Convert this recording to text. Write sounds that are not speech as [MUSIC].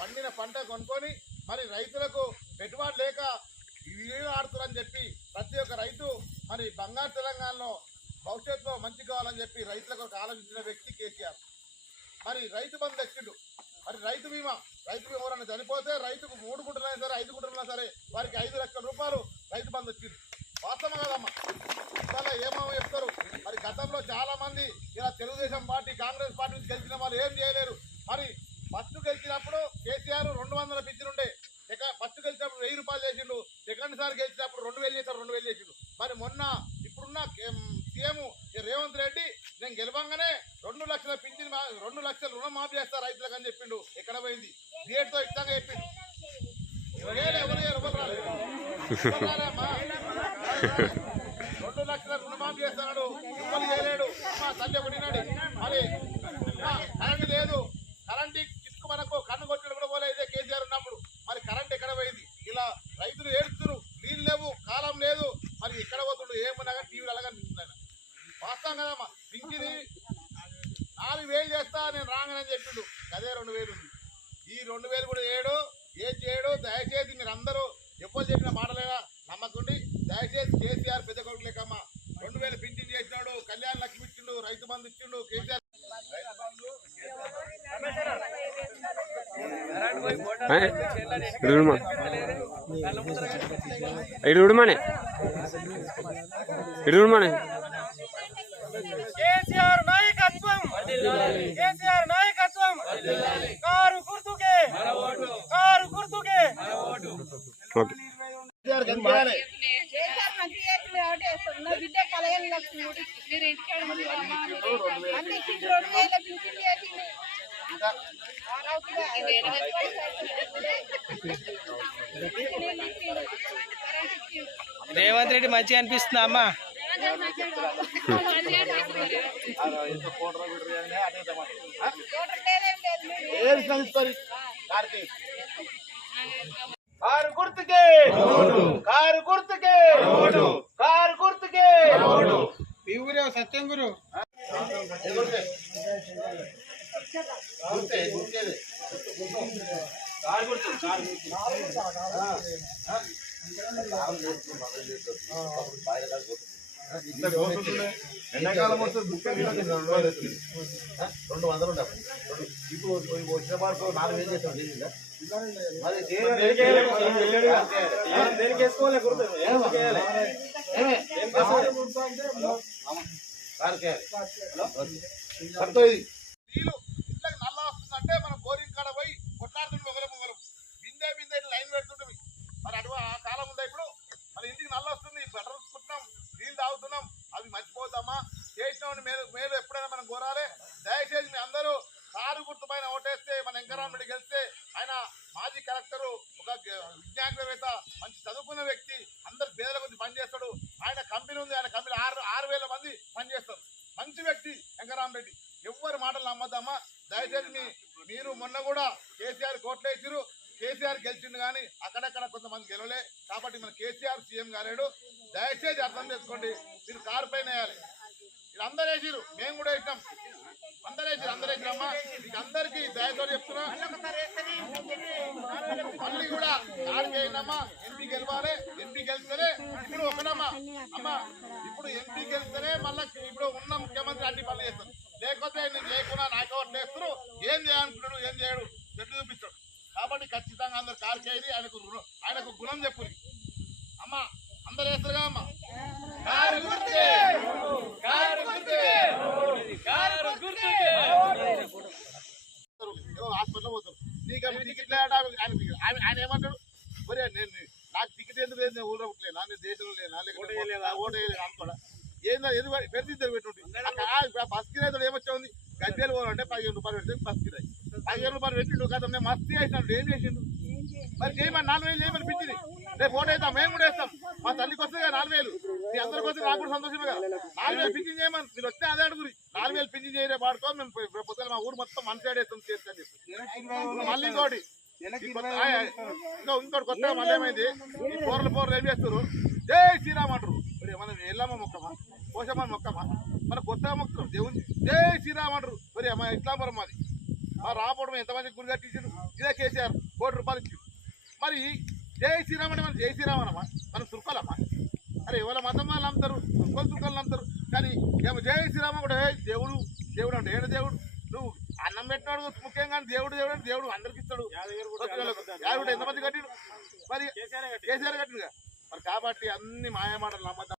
పండిన పంట కొనుక్కొని మరి రైతులకు పెట్టుబడి లేక వీళ్ళు ఆడుతారని చెప్పి ప్రతి ఒక్క రైతు మరి బంగారు తెలంగాణలో భవిష్యత్తులో మంచి కావాలని చెప్పి రైతులకు ఒక ఆలోచించిన వ్యక్తి కేసీఆర్. మరి రైతు బంధు తెచ్చిండు. మరి రైతు బీమా రైతు బీమా ఎవరైనా చనిపోతే రైతుకు మూడు గుంటలైనా సరే ఐదు గుంటలైనా సరే వారికి ఐదు లక్షల రూపాయలు రైతు బంధు వచ్చింది. వాస్తవం కదమ్మా. ఇవాళ ఏమో చెప్తారు? మరి గతంలో చాలా మంది ఇలా తెలుగుదేశం పార్టీ కాంగ్రెస్ పార్టీ నుంచి గెలిచిన వాళ్ళు ఏం చేయలేరు. కేసీఆర్ రెండు వందల పిచ్చినుండే సెక- ఫస్ట్ గెలిచినప్పుడు వెయ్యి రూపాయలు చేసిండు. సెకండ్ సారి గెలిచినప్పుడు రెండు వేలు చేశారు రెండు వేలు చేసిండు. మరి మొన్న ఇప్పుడున్న సీఎం రేవంత్ రెడ్డి నేను గెలవంగానే రెండు లక్షల పింఛన్ మా- రెండు లక్షల రుణం మాఫీ చేస్తా రైతులకు అని చెప్పిండు. ఎక్కడ పోయింది? తో ఇష్టంగా చెప్పిండు? [LAUGHS] రెండు లక్షల రుణమాఫీ ఇవ్వలు చేయలేడు. అమ్మా తల్లి ఒకటినాడు మరి అమ్మా, కరెంట్ లేదు కరెంట్ కిసుకు మనకు కన్ను కొట్టిన కూడా పోలే ఇదే కేసీఆర్ ఉన్నప్పుడు మరి కరెంట్ ఎక్కడ పోయింది ఇలా రైతులు ఏడుతున్నారు నీళ్ళు లేవు కాలం లేదు. మరి ఎక్కడ పోతుండు? ఏమన్నా కానీ టీవీలు అలాగే అనిపిస్తున్నాయి వాస్తవం కదమ్మా. పింఛని నాలుగు వేలు చేస్తా నేను రాగానని చెప్పిండు. అదే రెండు వేలు ఉంది. ఈ రెండు వేలు కూడా ఏడు. ఏం చేయడు? దయచేసి మీరు అందరూ ఎప్పుడు చెప్పిన మాటలేనా నమ్మకండి. దయచేసి కేసీఆర్ పెద్ద కొడుకు లేకమ్మ రెండు వేలు పింఛన్ చేసినాడు కళ్యాణ్ లక్ష్మి ఇచ్చిండు రైతు బంధు ఇచ్చిండు కేసీఆర్ ఇడుమా ఇడు ఉడుమనే ఇడు ఉడుమనే కేసీఆర్ నాయకత్వం. కేసీఆర్ నాయకత్వం. కారు గుర్తుకే. కారు గుర్తుకే. ఓకే. మీరు రేవంత్ రెడ్డి మంచిగా అనిపిస్తుందా అమ్మా? కారు గుర్తుకే. కారు గుర్తుకే. కారు గుర్తుకే. సత్యం గురు. గుర్తే, గుర్తు. ఎండాకాలం రెండు వందలు వేస్తుంది. ఆ? రెండు వందలు రెండు- ఇప్పుడు వచ్చిన వరకు నాలుగు వేలు చేస్తాం తెలియదా? మరి. దేనికి వేసుకోవాలి గుర్తు ఏం ఏమే? కారు చేయాలి. కడుతో ఇది. నీళ్ళు ఇట్లా నల్ల వస్తుందంటే మనం బోరింగ్ కాడ పోయి కొట్లాడుతుంటే మొగలు మొగలు బిందె బిందె ఇట్లా లైన్ పెడుతుంటుంది మరి అటు ఆ కాలం ఉందా ఇప్పుడు మన ఇంటికి నల్ల వస్తుంది బెటర్ చూసుకుంటున్నాం నీళ్ళు తాగుతున్నాం అవి మర్చిపోతామా చేసినామని మేలు మేలు ఎప్పుడైనా మనం కోరాలి దయచేసి మీ అందరూ కారు గుర్తు పైన ఓటేస్తే మన వెంకరామరెడ్డి గెలిస్తే ఆయన మాజీ కలెక్టర్ ఒక గ- విజ్ఞానవేత్త మంచి చదువుకున్న వ్యక్తి అందరు పేదల గురించి పనిచేస్తాడు ఆయన కంపెనీ ఉంది ఆయన కంపెనీ ఆరు ఆరు వేల మంది పనిచేస్తారు మంచి వ్యక్తి వెంకరామరెడ్డి ఎవ్వరి మాటలు నమ్మద్దమ్మా. దయచేసి మీ మీరు మొన్న కూడా కేసీఆర్ కోట్లేసిరు కేసీఆర్ గెలిచిండు కానీ అక్కడక్కడ కొంతమంది గెలవలే. కాబట్టి మన కేసీఆర్ సీఎం కాలేడు. దయచేసి అర్థం చేసుకోండి. మీరు కారు పైన వేయాలి. ఇది అందరు వేసిరు మేము కూడా వేసినాం. అందరు వేసిరు అందరు వేసిరమ్మా మీకు అందరికీ దయతో చెప్తున్నా. మళ్ళీ కూడా కారుకి వేయండమ్మా ఎంపీ గెలవాలి. ఎంపీ గెలిస్తేనే ఇప్పుడు ఒకనమ్మా అమ్మా ఇప్పుడు ఎంపీ గెలిస్తేనే మళ్ళీ ఇప్పుడు ఉన్న ముఖ్యమంత్రి అన్ని పనులు చేస్తారు. లేకపోతే నేను చేయకుండా నాకు ఓట్లు వేస్తారు ఏం చేయాలనుకుంటాడు ఏం చేయడు? చెట్టు చూపిస్తాడు కాబట్టి ఖచ్చితంగా అందరు కారు చేయాలి ఆయనకు ఆయనకు గుణం చెప్పు అమ్మా అందరు వేస్తారుగా అమ్మా? హాస్పిటల్ పోతారు. నీకు టికెట్ లేట ఆయన ఆయన ఏమంటాడు? మరి నేను నాకు టికెట్ ఎందుకు లేదు? నేను ఊళ్ళో పుట్టలేను? నా నేను దేశంలో లేనా? లేకపోతే ఓటు వేయలేదు? అనుకోడా? ఏందో ఎందుకు పెద్ద పెట్టుంటే బస్ కిరాయి ఏమొచ్చా ఉంది? గద్దెలు పోవాలంటే పదిహేను రూపాయలు పెడితే బస్ కిరాయి పదిహేను రూపాయలు పెట్టిండు కదా నేను మస్తీ చేసినాడు ఏం చేసిండు? మరి చేయమని నాలుగు వేలు చేయమని పిచ్చింది రేపు ఓటు వేద్దాం మేము కూడా వేస్తాం. మా తల్లికి వస్తే కదా నాలుగు వేలు. మీ అందరికి వస్తే నాకు కూడా సంతోషమే కదా. నాలుగు వేలు పింఛన్ చేయమని మీరు వస్తే అదే అడుగురి. నాలుగు వేలు పింఛన్ చేయరే వాడుకో మేము పొ- రేపు పొద్దున్న మా ఊరు మొత్తం మన సైడ్ వేస్తాం చేస్తాం చెప్పి. మళ్ళీ ఇంకోటి. ఇంకో ఇంకోటి కొత్తగా మళ్ళీ ఏమైంది? ఈ పోర్లు పోర్లు ఏం చేస్తారు జై శ్రీరామ్ అంటారు. మరి మనం ఎల్లమ్మ మొక్కమా పోషమ్మ మొక్కమా మన కొత్తగా మొక్కుతాం దేవుని జై శ్రీరామ్ అంటారు. మరి మా ఇస్లాంపురం మాది. మా రాపోవడం ఎంతమంది గురి కట్టించారు ఇదే కేసీఆర్ కోటి రూపాయలు ఇచ్చిండు. మరి జై శ్రీరామ్ అంటే మనం జై శ్రీరామ్ అనమా మనం తుర్కోలమ్మా అరే ఎవరి మతం వాళ్ళు నమ్ముతారు తుర్కోలు తుర్కోలు నమ్ముతారు. కానీ ఏమో జై శ్రీరామ కూడా "ఏయ్, దేవుడు దేవుడు అంటే ఏడు దేవుడు? నువ్వు అన్నం పెట్టినాడు ముఖ్యం కానీ దేవుడు దేవుడు అంటే దేవుడు అందరికి ఇస్తాడు. యాభై ఎంతమంది కట్టిడు మరి కేసీఆర్ కట్టిండు. కదా. మరి కాబట్టి అన్ని మాయమాటలు నమ్మద్దాం?